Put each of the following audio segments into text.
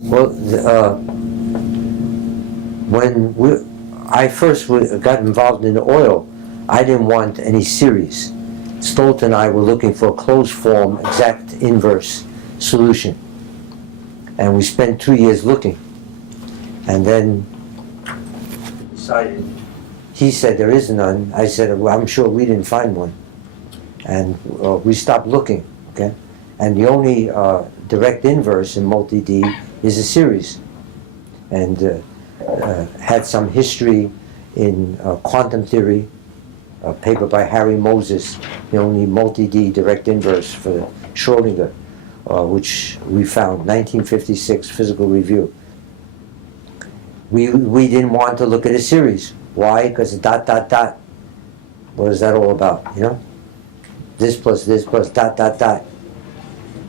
Well, when I first got involved in oil, I didn't want any series. Stolt and I were looking for a closed form, exact inverse solution. And we spent 2 years looking. And then decided, he said there is none. I said, well, I'm sure we didn't find one. And we stopped looking, okay? And the only direct inverse in multi-D is a series. And had some history in quantum theory, a paper by Harry Moses, the only multi-D direct inverse for Schrodinger, which we found, 1956 Physical Review. We didn't want to look at a series. Why? Because dot, dot, dot. What is that all about, you know? This plus dot, dot, dot.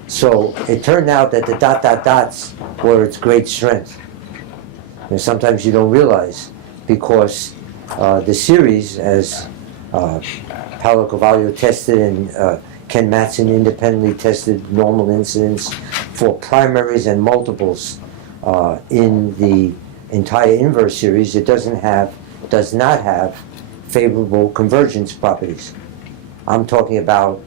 So it turned out that the dot, dot, dots were its great strength. And sometimes you don't realize, because the series, as Paolo Carvalho tested and Ken Matson independently tested normal incidence for primaries and multiples in the entire inverse series, it does not have favorable convergence properties. I'm talking about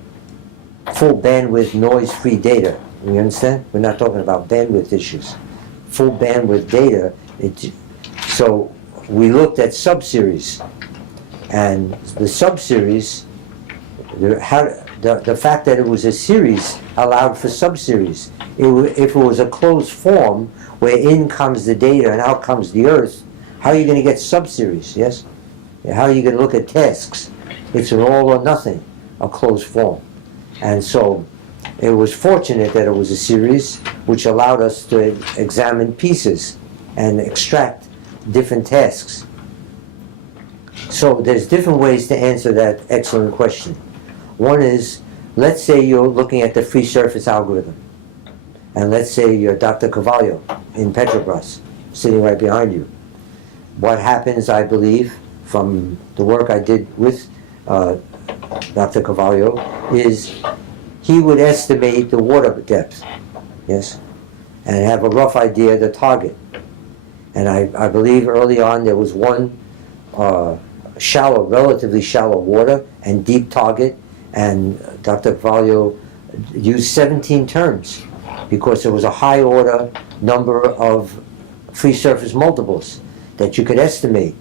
full bandwidth noise-free data. You understand? We're not talking about bandwidth issues. Full bandwidth data. So we looked at subseries, and the subseries, the fact that it was a series allowed for subseries. If it was a closed form where in comes the data and out comes the Earth, how are you going to get subseries? Yes? How are you going to look at tasks? It's an all or nothing, a closed form. And so it was fortunate that it was a series which allowed us to examine pieces and extract different tasks. So there's different ways to answer that excellent question. One is, let's say you're looking at the free surface algorithm. And let's say you're Dr. Carvalho in Petrobras, sitting right behind you. What happens, I believe, from the work I did with Dr. Carvalho, is he would estimate the water depth, yes, and have a rough idea of the target. And I believe early on there was one shallow, relatively shallow water and deep target, and Dr. Carvalho used 17 terms because there was a high order number of free surface multiples that you could estimate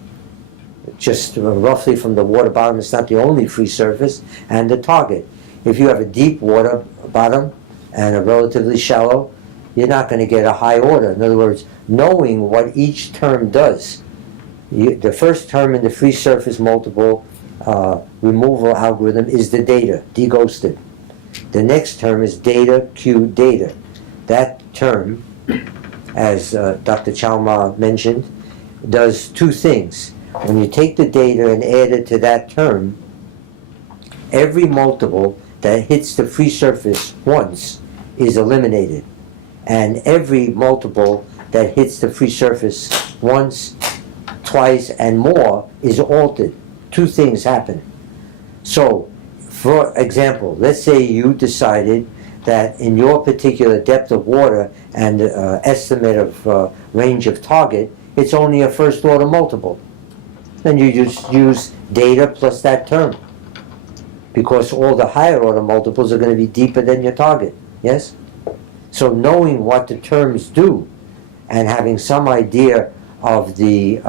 just roughly from the water bottom. It's not the only free surface, and the target. If you have a deep water bottom and a relatively shallow, you're not going to get a high order. In other words, knowing what each term does. The first term in the free surface multiple removal algorithm is the data, deghosted. The next term is data, Q, data. That term, as Dr. Chalma mentioned, does two things. When you take the data and add it to that term, every multiple that hits the free surface once is eliminated. And every multiple that hits the free surface once, twice, and more is altered. Two things happen. So, for example, let's say you decided that in your particular depth of water and estimate of range of target, it's only a first order multiple. Then you just use data plus that term, because all the higher order multiples are going to be deeper than your target, yes? So knowing what the terms do and having some idea of the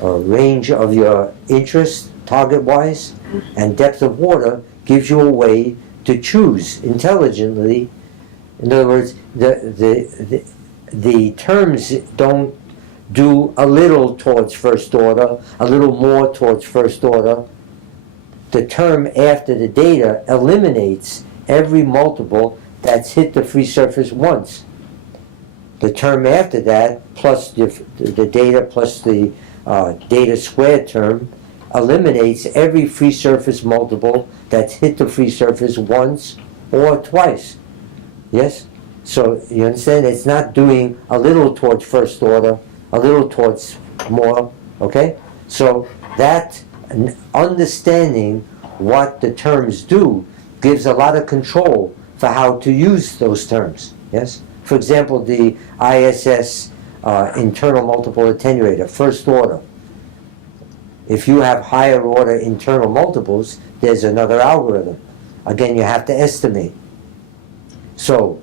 range of your interest, target-wise, and depth of water gives you a way to choose intelligently. In other words, the terms don't do a little towards first order, a little more towards first order. The term after the data eliminates every multiple that's hit the free surface once. The term after that, plus the data plus the data squared term, eliminates every free surface multiple that's hit the free surface once or twice. Yes? So you understand? It's not doing a little towards first order, a little towards more, okay? So that understanding what the terms do gives a lot of control for how to use those terms, yes? For example, the ISS internal multiple attenuator, first order. If you have higher order internal multiples, there's another algorithm. Again, you have to estimate. So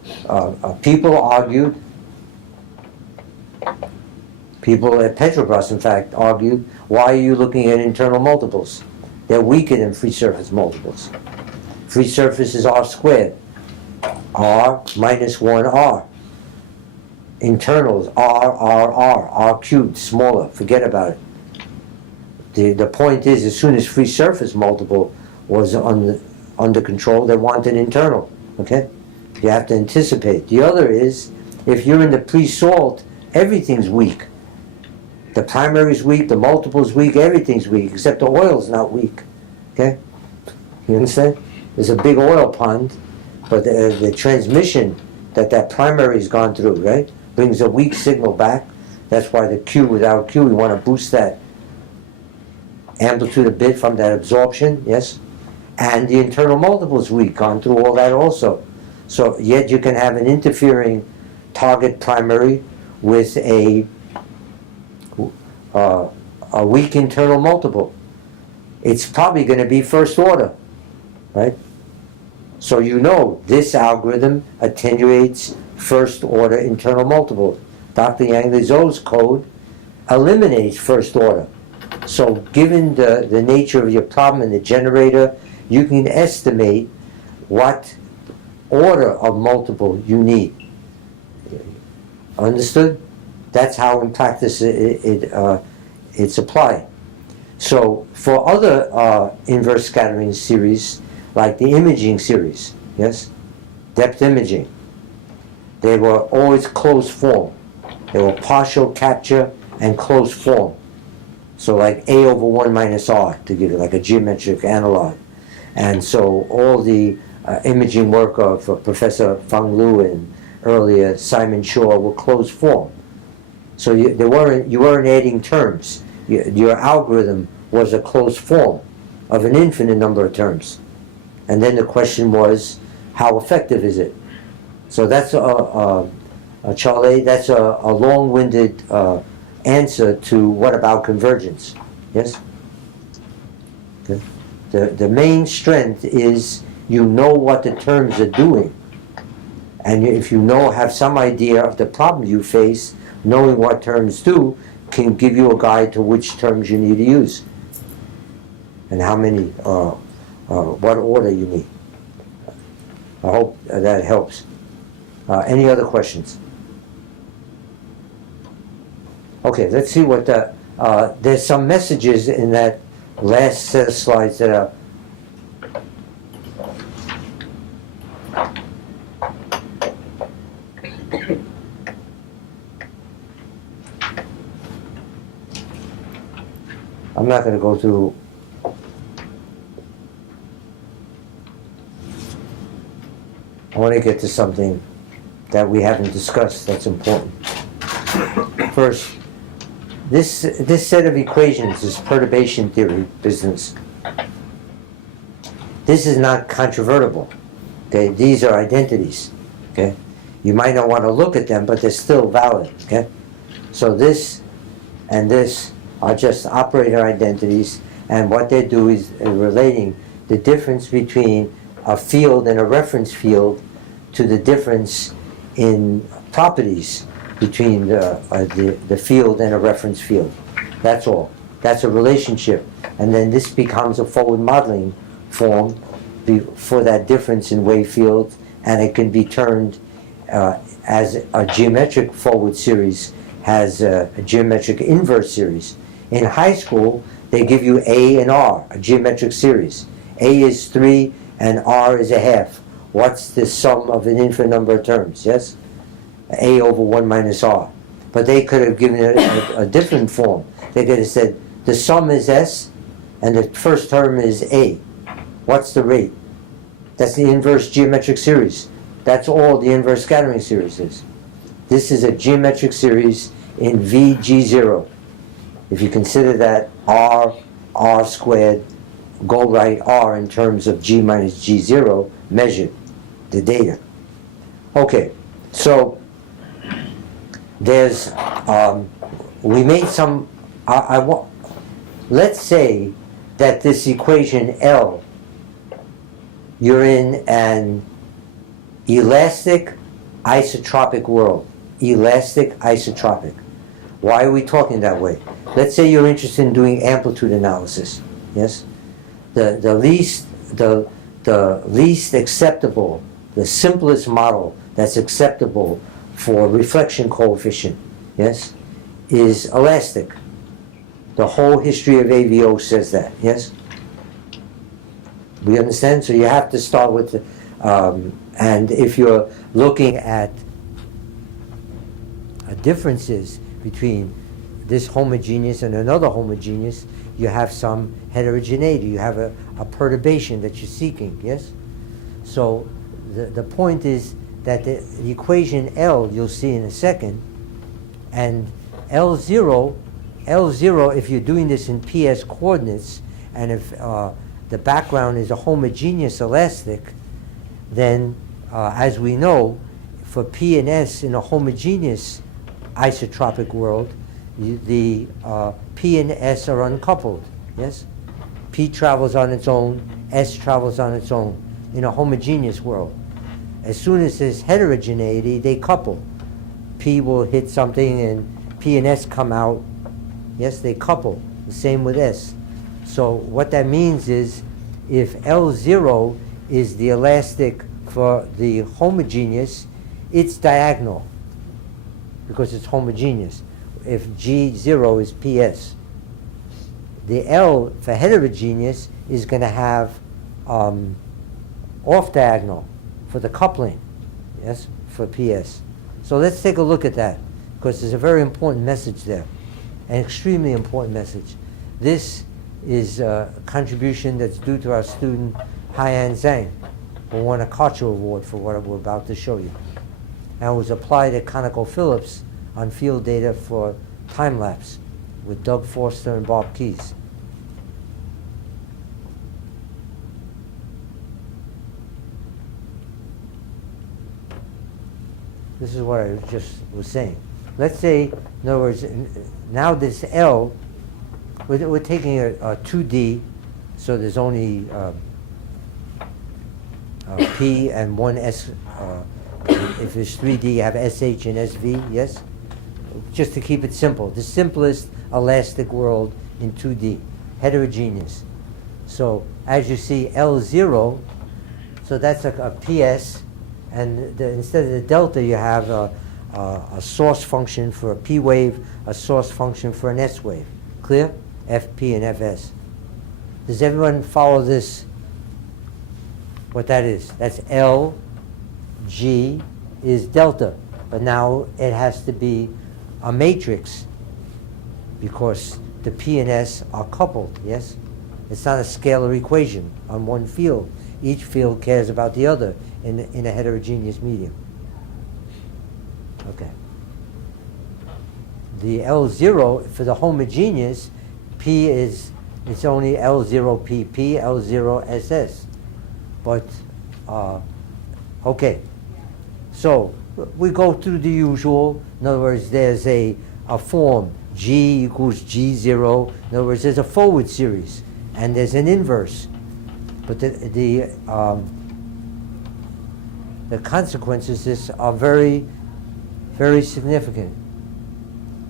people argued, people at Petrobras, in fact, argued, why are you looking at internal multiples? They're weaker than free surface multiples. Free surface is R squared, R minus 1R. Internals, R cubed, smaller, forget about it. The point is, as soon as free surface multiple was under control, they wanted internal, okay? You have to anticipate. The other is, if you're in the pre-salt, everything's weak. The primary is weak, the multiple is weak, everything's weak, except the oil's not weak, okay? You understand? There's a big oil pond, but the transmission that primary's gone through, right, brings a weak signal back. That's why the Q without Q, we want to boost that amplitude a bit from that absorption, yes? And the internal multiple is weak, gone through all that also. So yet you can have an interfering target primary with a weak internal multiple. It's probably going to be first order, right? So you know this algorithm attenuates first order internal multiple. Dr. Yang-Lizou's code eliminates first order. So given the nature of your problem and the generator, you can estimate what order of multiple you need. Understood? That's how in practice it's applied. So for other inverse scattering series, like the imaging series, yes, depth imaging, they were always closed form. They were partial capture and closed form. So like A over 1 minus R, to give it like a geometric analog. And so all the imaging work of Professor Feng Lu and earlier Simon Shaw were closed form. So you weren't adding terms. Your algorithm was a closed form of an infinite number of terms. And then the question was, how effective is it? So that's Charlie, that's a long-winded answer to what about convergence? Yes? Okay. The main strength is you know what the terms are doing. And if you have some idea of the problem you face, knowing what terms do can give you a guide to which terms you need to use. And how many, what order you need. I hope that helps. Any other questions? Okay, let's see what there's some messages in that last set of slides that are I'm not going to go through. I want to get to something that we haven't discussed that's important. First, this set of equations is perturbation theory business. This is not controvertible. Okay, these are identities. Okay, you might not want to look at them, but they're still valid. Okay, so this and this are just operator identities, and what they do is relating the difference between a field and a reference field to the difference in properties between the field and a reference field. That's all. That's a relationship. And then this becomes a forward modeling form for that difference in wave field, and it can be turned as a geometric forward series has a geometric inverse series. In high school, they give you A and R, a geometric series. A is 3 and R is a half. What's the sum of an infinite number of terms, yes? A over 1 minus R. But they could have given it a different form. They could have said, the sum is S, and the first term is A. What's the rate? That's the inverse geometric series. That's all the inverse scattering series is. This is a geometric series in VG0. If you consider that R squared, go write R in terms of G minus G0 measured, the data. Okay, so there's, we made some, let's say that this equation L, you're in an elastic isotropic world. Elastic isotropic. Why are we talking that way? Let's say you're interested in doing amplitude analysis. Yes? The least acceptable, the simplest model that's acceptable for reflection coefficient, yes, is elastic. The whole history of AVO says that, yes? We understand? So you have to start with, and if you're looking at differences between this homogeneous and another homogeneous, you have some heterogeneity, you have a perturbation that you're seeking, yes? So the point is that the equation L, you'll see in a second, and L0, if you're doing this in PS coordinates, and if the background is a homogeneous elastic, then as we know, for P and S in a homogeneous isotropic world, the P and S are uncoupled, yes? P travels on its own, S travels on its own in a homogeneous world. As soon as there's heterogeneity, they couple. P will hit something and P and S come out, yes, they couple. The same with S. So what that means is if L0 is the elastic for the homogeneous, it's diagonal because it's homogeneous. If G0 is PS. The L for heterogeneous is going to have off diagonal for the coupling, yes, for PS. So let's take a look at that, because there's a very important message there, an extremely important message. This is a contribution that's due to our student Haiyan Zhang, who won a Karcher Award for what we're about to show you. And it was applied at ConocoPhillips on field data for time-lapse with Doug Forster and Bob Keyes. This is what I just was saying. Let's say, in other words, now this L, we're taking a 2D, so there's only P and one S. If it's 3D, you have SH and SV, yes? Just to keep it simple. The simplest elastic world in 2D, heterogeneous. So as you see, L0, so that's a PS, and instead of the delta, you have a source function for a P wave, a source function for an S wave. Clear? FP and FS. Does everyone follow this? What that is? That's L, G is delta, but now it has to be a matrix because the P and S are coupled, yes? It's not a scalar equation on one field. Each field cares about the other in a heterogeneous medium. Okay. The L0 for the homogeneous, P is, it's only L0PP, L0SS. But, okay. So we go through the usual. In other words, there's a form, G equals G0. In other words, there's a forward series, and there's an inverse. But the consequences are very, very significant.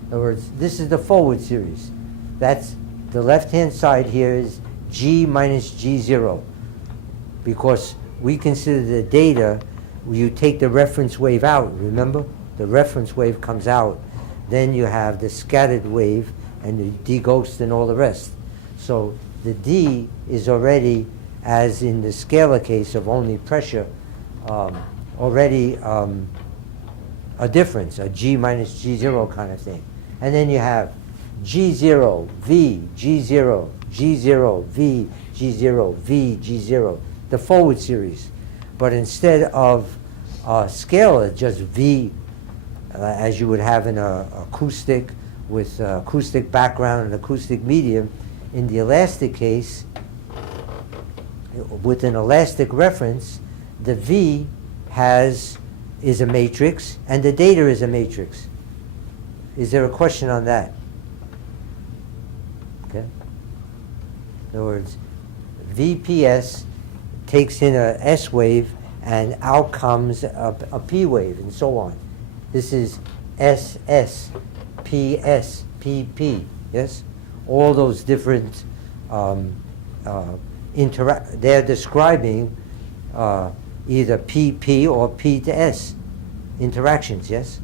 In other words, this is the forward series. That's the left-hand side here is G minus G0, because we consider the data, you take the reference wave out, remember? The reference wave comes out. Then you have the scattered wave and the D-ghost and all the rest. So the D is already, as in the scalar case of only pressure, already a difference, a G minus G0 kind of thing. And then you have G0, V, G0, G0, V, G0, V, G0, the forward series. But instead of scalar, just V, as you would have in an acoustic with acoustic background and acoustic medium, in the elastic case, with an elastic reference, the V is a matrix and the data is a matrix. Is there a question on that? Okay. In other words, VPS takes in a S wave and out comes a P wave and so on. This is SS, PS, PP, yes? All those different they're describing either PP or P to S interactions, yes?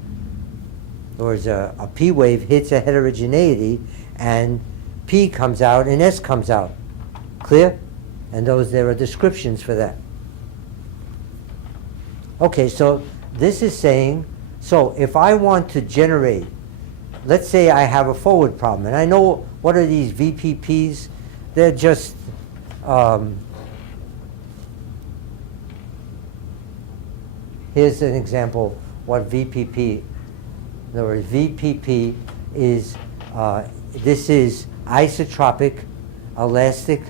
In other words, a P wave hits a heterogeneity and P comes out and S comes out. Clear? And there are descriptions for that. Okay, so this is saying, so if I want to generate, let's say I have a forward problem, and I know what are these VPPs? They're just here's an example what VPP. In other words, VPP is this is isotropic, elastic,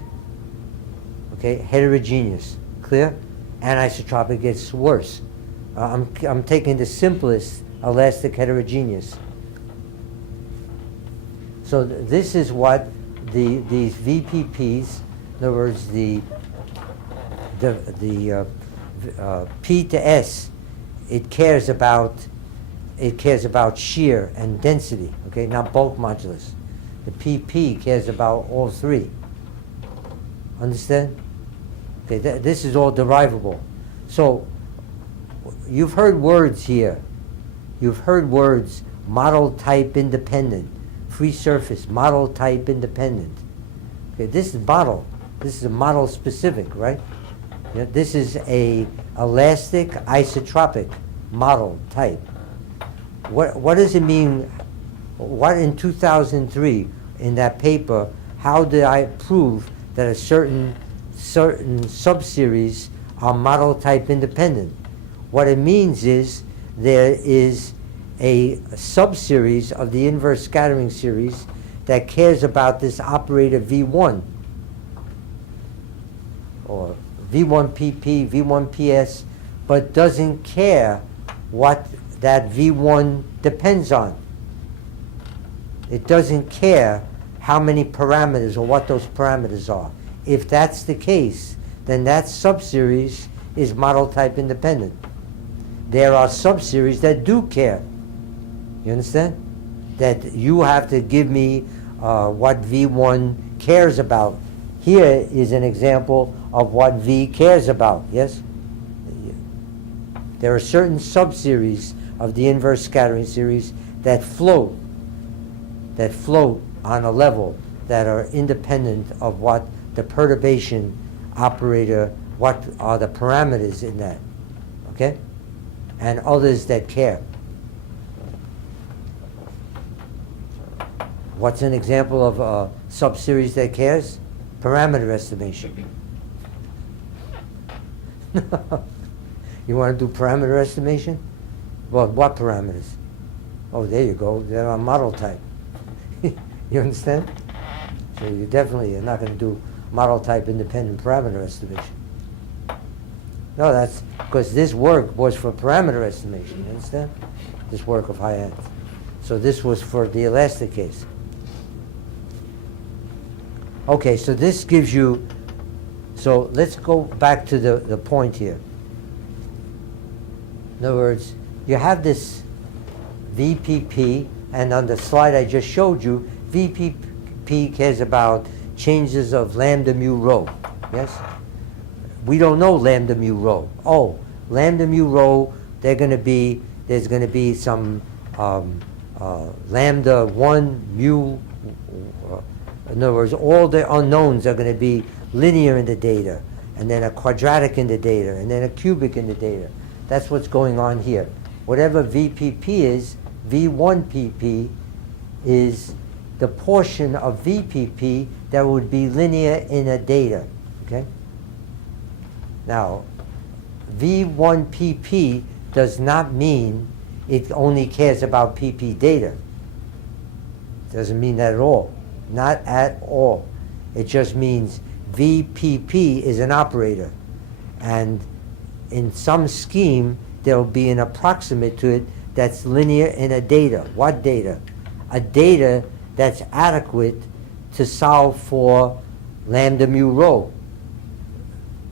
okay, heterogeneous. Clear? Anisotropic gets worse. I'm taking the simplest, elastic heterogeneous. So this is what these VPPs, in other words, the P to S, it cares about shear and density, okay, not bulk modulus. The PP cares about all three. Understand? Okay, this is all derivable. So you've heard words here. You've heard words model type independent, free surface, model type independent. Okay, this is model. This is a model specific, right? Yeah, this is a elastic isotropic model type. What does it mean? What in 2003 in that paper? How did I prove that a certain subseries are model type independent? What it means is there is a subseries of the inverse scattering series that cares about this operator V1 or V1PP, V1PS, but doesn't care what that V1 depends on. It doesn't care how many parameters or what those parameters are. If that's the case, then that subseries is model type independent. There are subseries that do care. You understand? That you have to give me what V1 cares about. Here is an example of what V cares about, yes? There are certain subseries of the inverse scattering series that float on a level that are independent of what the perturbation operator, what are the parameters in that, okay? And others that care. What's an example of a subseries that cares? Parameter estimation. You want to do parameter estimation? Well, what parameters? Oh, there you go. They're on model type. You understand? So you definitely are not going to do model type independent parameter estimation. No, that's because this work was for parameter estimation. You understand? This work of high end. So this was for the elastic case. Okay, so this gives you, so let's go back to the point here. In other words, you have this VPP, and on the slide I just showed you, VPP cares about changes of lambda mu rho, yes? We don't know lambda mu rho. Oh, lambda mu rho, there's going to be some lambda 1 mu. In other words, all the unknowns are going to be linear in the data, and then a quadratic in the data, and then a cubic in the data. That's what's going on here. Whatever VPP is, V1PP is the portion of VPP that would be linear in a data, okay? Now, V1PP does not mean it only cares about PP data. Doesn't mean that at all. Not at all. It just means VPP is an operator. And in some scheme, there will be an approximate to it that's linear in a data. What data? A data that's adequate to solve for lambda mu rho.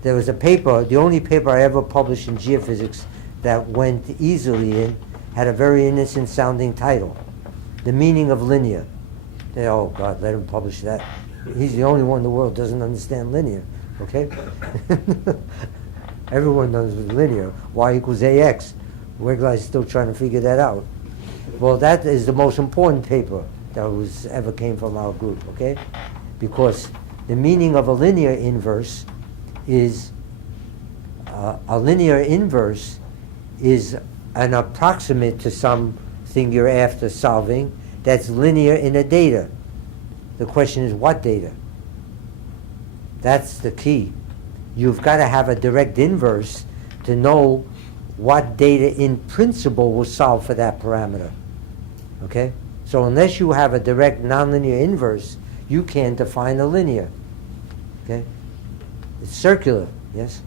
There was a paper, the only paper I ever published in geophysics that went easily in, had a very innocent sounding title, The Meaning of Linear. They, oh God, let him publish that. He's the only one in the world who doesn't understand linear, okay? Everyone knows linear, y equals ax. We're guys still trying to figure that out. Well, that is the most important paper that was ever came from our group, okay? Because the meaning of a linear inverse is a linear inverse is an approximate to something you're after solving that's linear in a data. The question is what data? That's the key. You've got to have a direct inverse to know what data in principle will solve for that parameter. Okay? So unless you have a direct nonlinear inverse, you can't define a linear. Okay? It's circular, yes?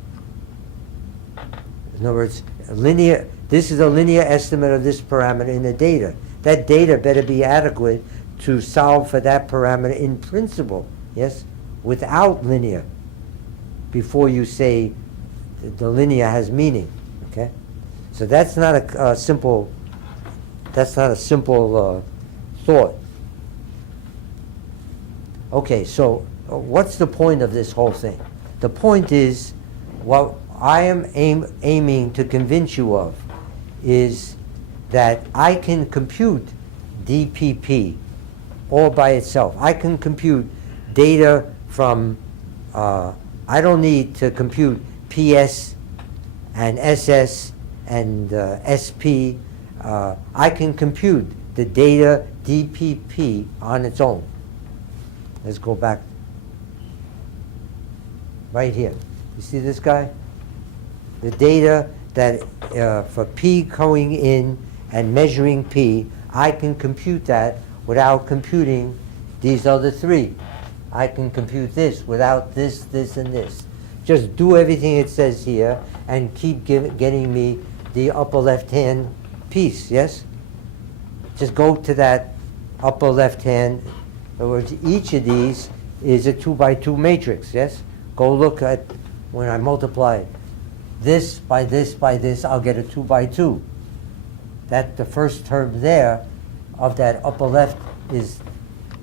In other words, linear, this is a linear estimate of this parameter in a data. That data better be adequate to solve for that parameter in principle, yes? Without linear, before you say the linear has meaning, okay? So that's not a simple thought. Okay, so what's the point of this whole thing? The point is, what I am aiming to convince you of is that I can compute DPP all by itself. I can compute data from, I don't need to compute PS and SS and SP. I can compute the data DPP on its own. Let's go back. Right here. You see this guy? The data that for P going in and measuring P, I can compute that without computing these other three. I can compute this without this, this, and this. Just do everything it says here and keep getting me the upper left-hand piece, yes? Just go to that upper left-hand. In other words, each of these is a 2x2 matrix, yes? Go look at when I multiply this by this by this, I'll get a 2x2. That the first term there of that upper left is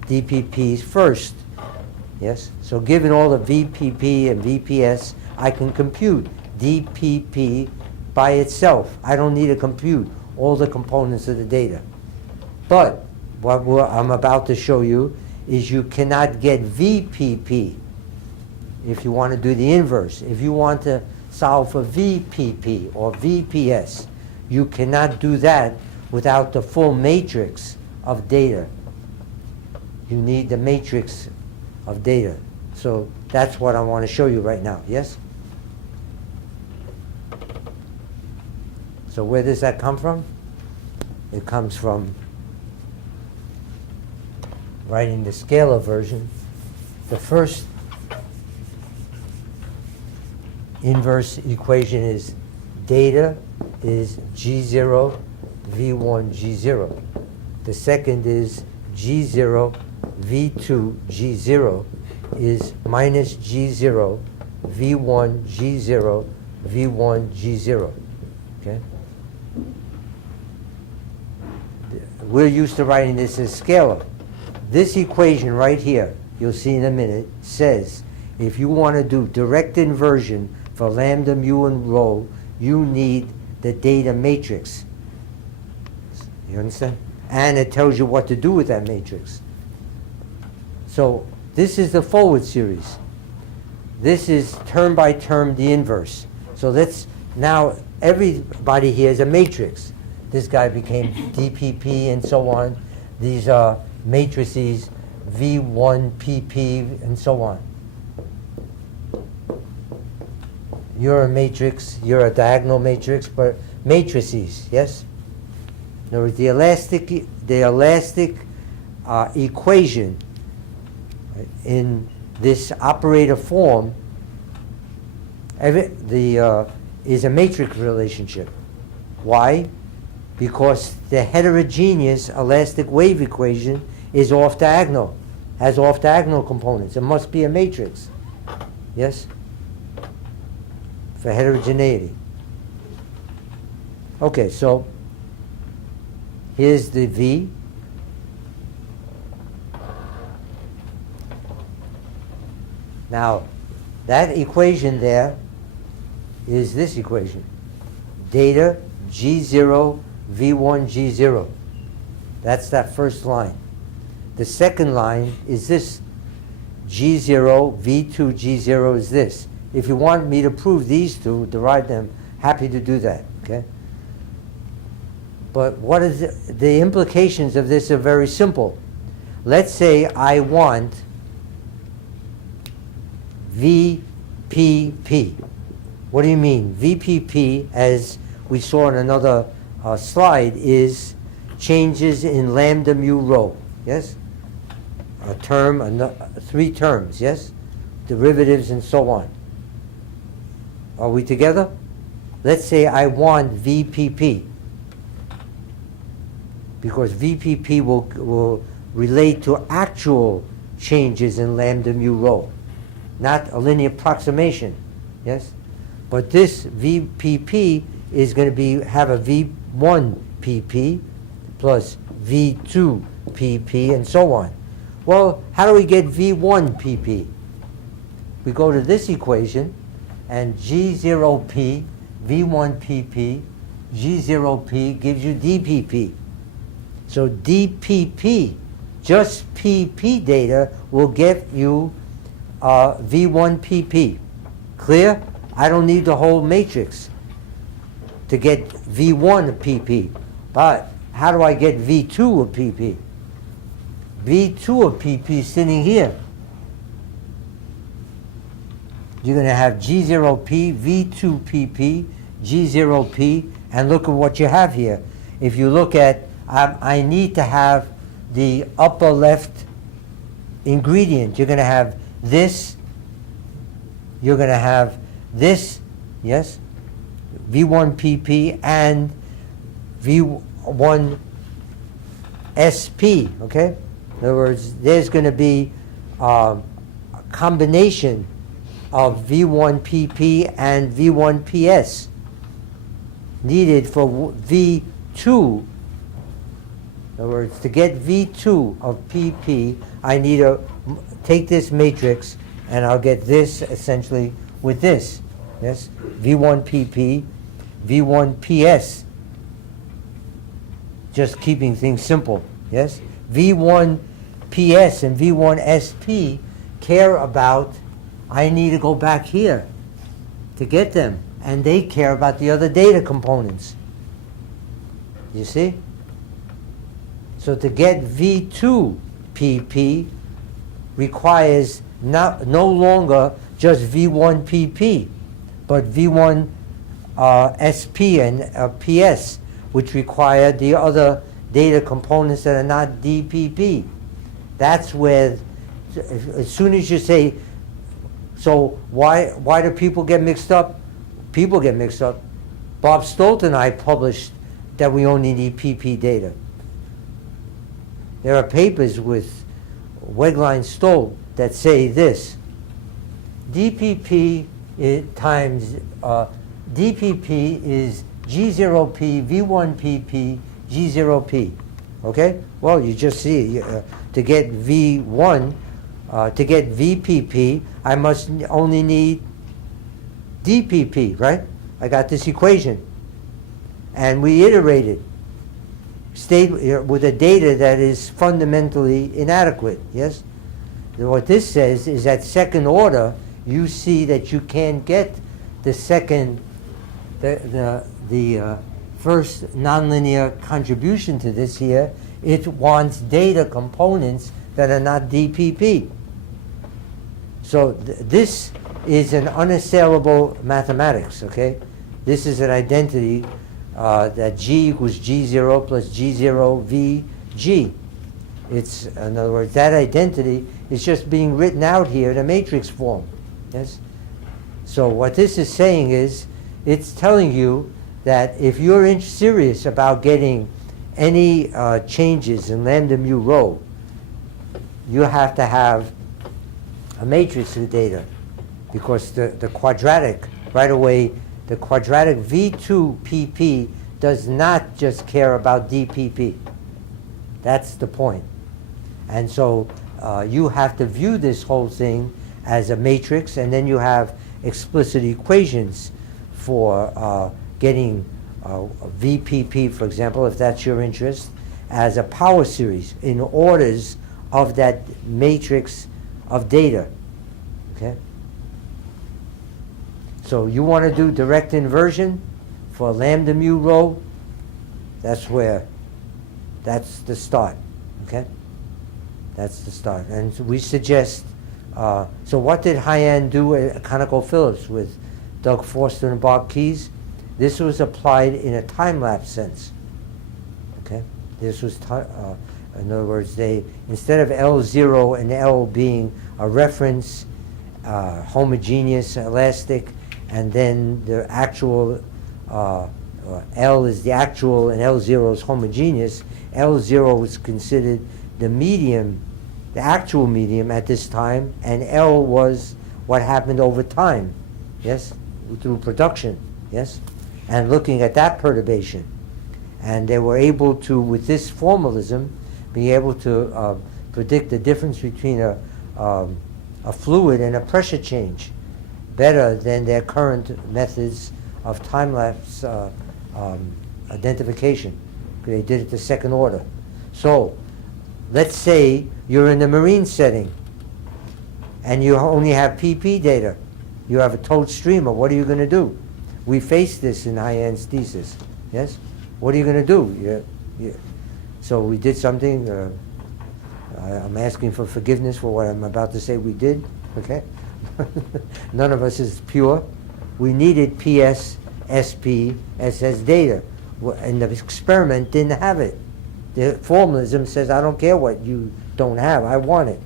DPP's first. Yes? So given all the VPP and VPS, I can compute DPP by itself. I don't need to compute all the components of the data. But what I'm about to show you is you cannot get VPP if you want to do the inverse. If you want to solve for VPP or VPS, you cannot do that without the full matrix of data. You need the matrix of data. So that's what I want to show you right now, yes? So where does that come from? It comes from writing the scalar version. The first inverse equation is data is G0, V1, G0. The second is G0, V2, G0 is minus G0, V1, G0, V1, G0. Okay? We're used to writing this as scalar. This equation right here, you'll see in a minute, says if you want to do direct inversion for lambda, mu, and rho, you need the data matrix. You understand? And it tells you what to do with that matrix. So this is the forward series. This is term by term the inverse. So let's now, everybody here is a matrix. This guy became DPP and so on. These are matrices V1, PP, and so on. You're a matrix, you're a diagonal matrix, but matrices, yes? In other words, the elastic equation, right, in this operator form is a matrix relationship. Why? because the heterogeneous elastic wave equation is off-diagonal, has off-diagonal components. It must be a matrix, yes, for heterogeneity. Okay, so here's the V. Now, that equation there is this equation. Data G0, V1, G0. That's that first line. The second line is this. G0, V2, G0 is this. If you want me to prove these two, derive them, happy to do that, okay? But what is the implications of this are very simple. Let's say I want VPP. What do you mean? VPP, as we saw in another slide, is changes in lambda mu rho, yes? A term, three terms, yes? Derivatives and so on. Are we together? Let's say I want VPP, because VPP will relate to actual changes in lambda mu rho, not a linear approximation, yes? But this VPP is going to have a V1 PP plus V2 PP and so on. Well, how do we get V1 PP? We go to this equation, and G0P, V1 PP, G0P gives you DPP. So DPP, just PP data, will get you V1 PP. Clear? I don't need the whole matrix to get V1 of PP. But how do I get V2 of PP? V2 of PP is sitting here. You're going to have G0P, V2 PP, G0P, and look at what you have here. If you look at, I need to have the upper left ingredient. You're going to have this. You're going to have this, yes, V1 PP and V1 SP, okay? In other words, there's going to be a combination of V1 PP and V1 PS needed for V2. In other words, to get V2 of PP, I need to take this matrix, and I'll get this essentially with this. Yes, V1 PP, V1 PS. Just keeping things simple. Yes, V1 PS and V1 SP care about, I need to go back here to get them, and they care about the other data components. You see? So to get V2 PP requires no longer just V1 PP, but V1 SP and PS, which require the other data components that are not DPP. That's where, as soon as you say, so why do people get mixed up? People get mixed up. Bob Stolt and I published that we only need PP data. There are papers with Wegline-Stolt that say this: DPP times DPP is G0P, V1PP, G0P. Okay? Well, you just see, to get V1, to get VPP, I must only need DPP, right? I got this equation. And we iterated, stayed with the data that is fundamentally inadequate, yes? What this says is at second order, you see that you can't get the second, the first nonlinear contribution to this here. It wants data components that are not DPP. So this is an unassailable mathematics, okay? This is an identity that G equals G0 plus G0 VG. It's, in other words, that identity is just being written out here in a matrix form, yes? So what this is saying is, it's telling you that if you're serious about getting any changes in lambda mu rho, you have to have a matrix of data, because the quadratic, right away, the quadratic V2PP does not just care about DPP. That's the point. And so you have to view this whole thing as a matrix, and then you have explicit equations for getting VPP, for example, if that's your interest, as a power series in orders of that matrix of data. Okay? So you want to do direct inversion for lambda mu rho, that's the start. Okay? That's the start. And we suggest, so what did Haiyan do at ConocoPhillips with Doug Forster and Bob Keyes? This was applied in a time-lapse sense. Okay? This was, in other words, they, instead of L0 and L being a reference, homogeneous, elastic, and then the actual, L is the actual and L0 is homogeneous, L0 was considered the medium, the actual medium at this time, and L was what happened over time, yes, through production, yes, and looking at that perturbation. And they were able to, with this formalism, be able to predict the difference between a fluid and a pressure change better than their current methods of time-lapse identification. They did it the second order. So let's say you're in the marine setting and you only have PP data. You have a towed streamer. What are you going to do? We faced this in Haiyan's thesis. Yes? What are you going to do? So we did something. I'm asking for forgiveness for what I'm about to say we did. Okay? None of us is pure. We needed PS, SP, SS data. And the experiment didn't have it. The formalism says, I don't care what you don't have, I want it.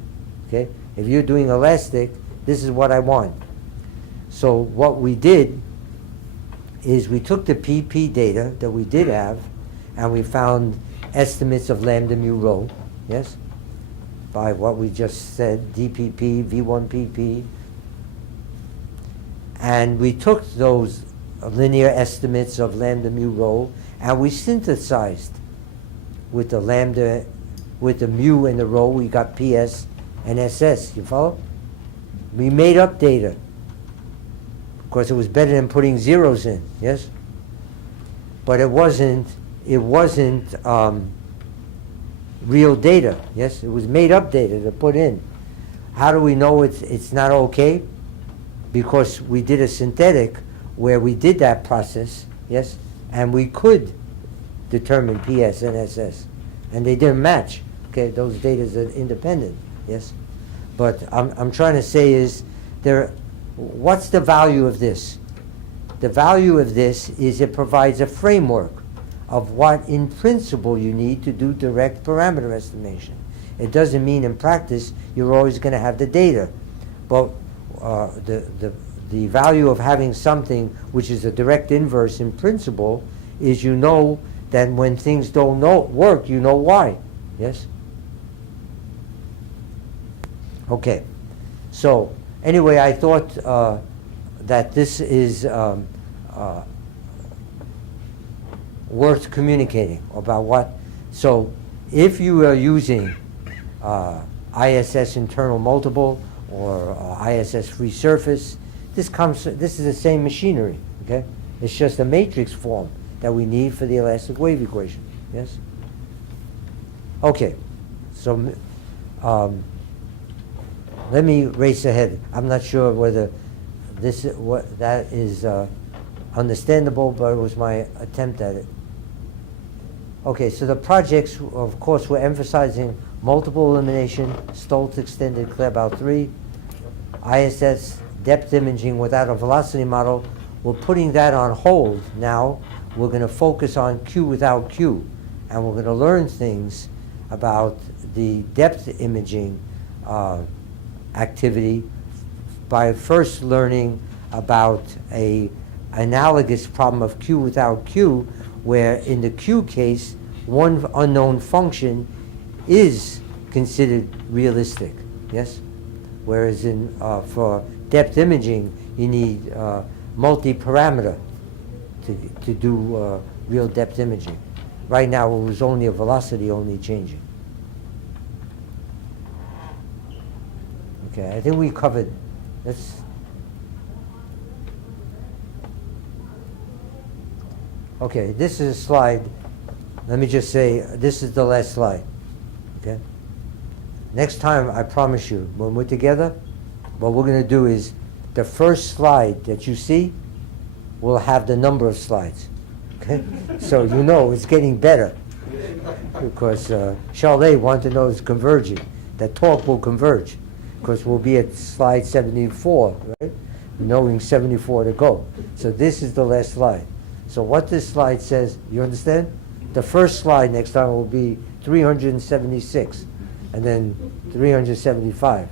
Okay? If you're doing elastic, this is what I want. So what we did is we took the PP data that we did have, and we found estimates of lambda mu rho, yes? By what we just said, DPP, V1PP. And we took those linear estimates of lambda mu rho, and we synthesized with the lambda, with the mu and the rho, we got PS and SS, you follow? We made up data. Of course, it was better than putting zeros in, yes? But it wasn't real data, yes? It was made up data to put in. How do we know it's not okay? Because we did a synthetic where we did that process, yes? And we could determine PS and SS. And they didn't match. Okay, those data are independent, yes? But I'm trying to say is, what's the value of this? The value of this is it provides a framework of what in principle you need to do direct parameter estimation. It doesn't mean in practice you're always going to have the data. But the value of having something which is a direct inverse in principle is you know that when things don't work, you know why. Yes? Okay. So, anyway, I thought that this is worth communicating about what. So, if you are using ISS internal multiple or ISS free surface, this is the same machinery. Okay? It's just a matrix form that we need for the elastic wave equation. Yes? Okay. So let me race ahead. I'm not sure whether that is understandable, but it was my attempt at it. Okay, so the projects, of course, we're emphasizing multiple elimination, Stoltz extended Claerbout 3, ISS depth imaging without a velocity model. We're putting that on hold now. We're going to focus on Q without Q, and we're going to learn things about the depth imaging activity by first learning about a analogous problem of Q without Q, where in the Q case, one unknown function is considered realistic, yes? Whereas for depth imaging, you need multi-parameter to do real depth imaging. Right now, it was only a velocity only changing. Okay, I think we covered. Okay, this is a slide. Let me just say, this is the last slide. Okay? Next time, I promise you, when we're together, what we're going to do is the first slide that you see will have the number of slides. Okay? So you know it's getting better. Because Charlet wanted to know it's converging. That talk will converge. Because we'll be at slide 74, right? Knowing 74 to go. So this is the last slide. So what this slide says, you understand? The first slide next time will be 376, and then 375.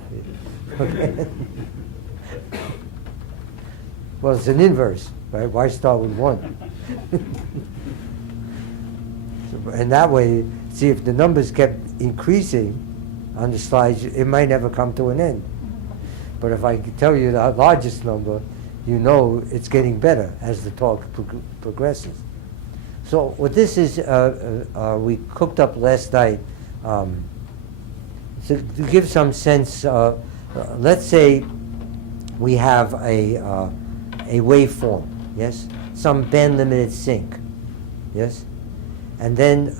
Okay? Well, it's an inverse, right? Why start with 1? And that way, see, if the numbers kept increasing on the slides, it might never come to an end. But if I tell you the largest number, you know it's getting better as the talk progresses. So what this is, we cooked up last night to give some sense. Let's say we have a waveform, yes, some band-limited sink, yes, and then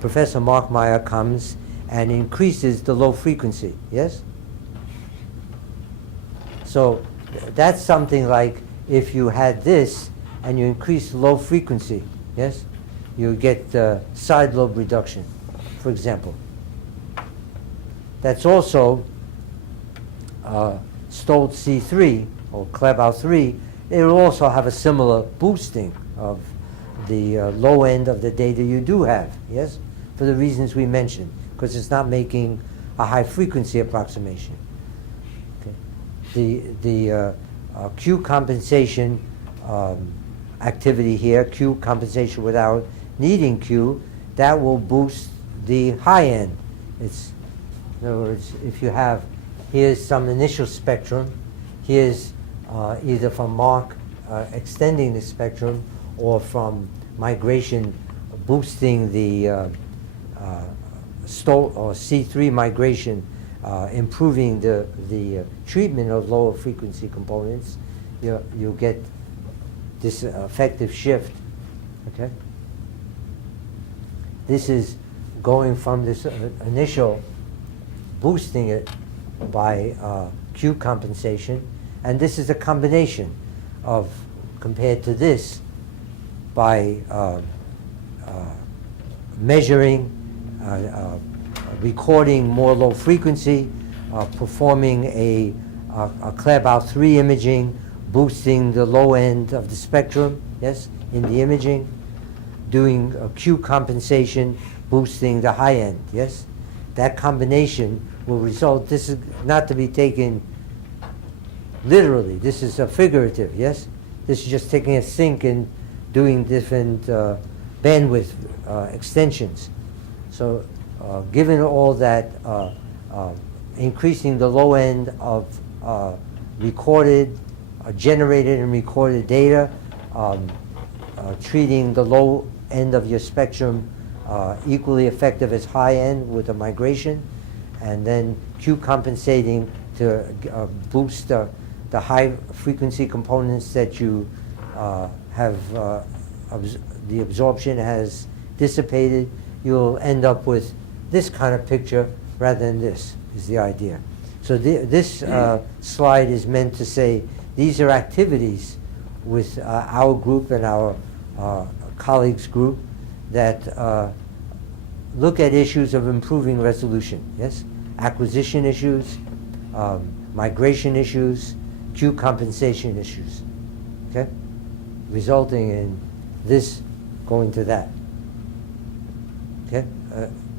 Professor Markmeyer comes and increases the low frequency, yes. So that's something like if you had this and you increase low frequency, yes, you get side lobe reduction, for example. That's also Stoltz C3 or Kleber 3. It will also have a similar boosting of the low end of the data you do have, yes, for the reasons we mentioned, because it's not making a high frequency approximation. The Q compensation activity here, Q compensation without needing Q, that will boost the high end. It's, in other words, if you have, here's some initial spectrum, here's either from Mark extending the spectrum or from migration boosting the Stoltz or C3 migration, improving the treatment of lower frequency components, you get this effective shift. Okay. This is going from this initial boosting it by Q compensation, and this is a combination of, compared to this, by measuring, recording more low frequency, performing a Kleber 3 imaging, boosting the low end of the spectrum, yes, in the imaging, doing a Q compensation, boosting the high end, yes. That combination will result, this is not to be taken literally, this is a figurative, yes. This is just taking a sink and doing different bandwidth extensions. So given all that, increasing the low end of recorded, generated and recorded data, treating the low end of your spectrum equally effective as high end with a migration, and then Q compensating to boost the high frequency components that you have, the absorption has dissipated, you'll end up with this kind of picture rather than this, is the idea. So this slide is meant to say these are activities with our group and our colleagues group that look at issues of improving resolution, yes? Acquisition issues, migration issues, Q compensation issues, okay? Resulting in this going to that, okay?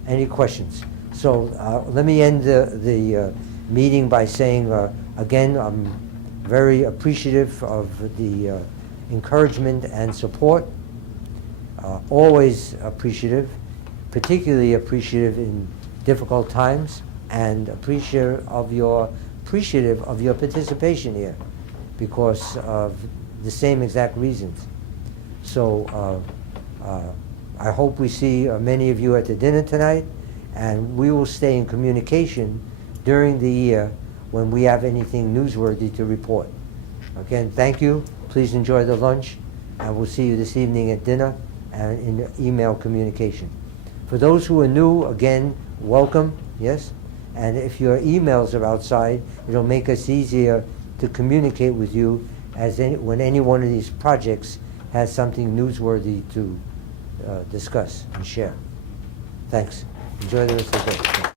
Any questions? So let me end the meeting by saying, again, I'm very appreciative of the encouragement and support. Always appreciative, particularly appreciative in difficult times, and appreciative of your participation here because of the same exact reasons. So I hope we see many of you at the dinner tonight, and we will stay in communication during the year when we have anything newsworthy to report. Again, thank you. Please enjoy the lunch, and we'll see you this evening at dinner and in email communication. For those who are new, again, welcome, yes? And if your emails are outside, it'll make us easier to communicate with you when any one of these projects has something newsworthy to discuss and share. Thanks. Enjoy the rest of the day.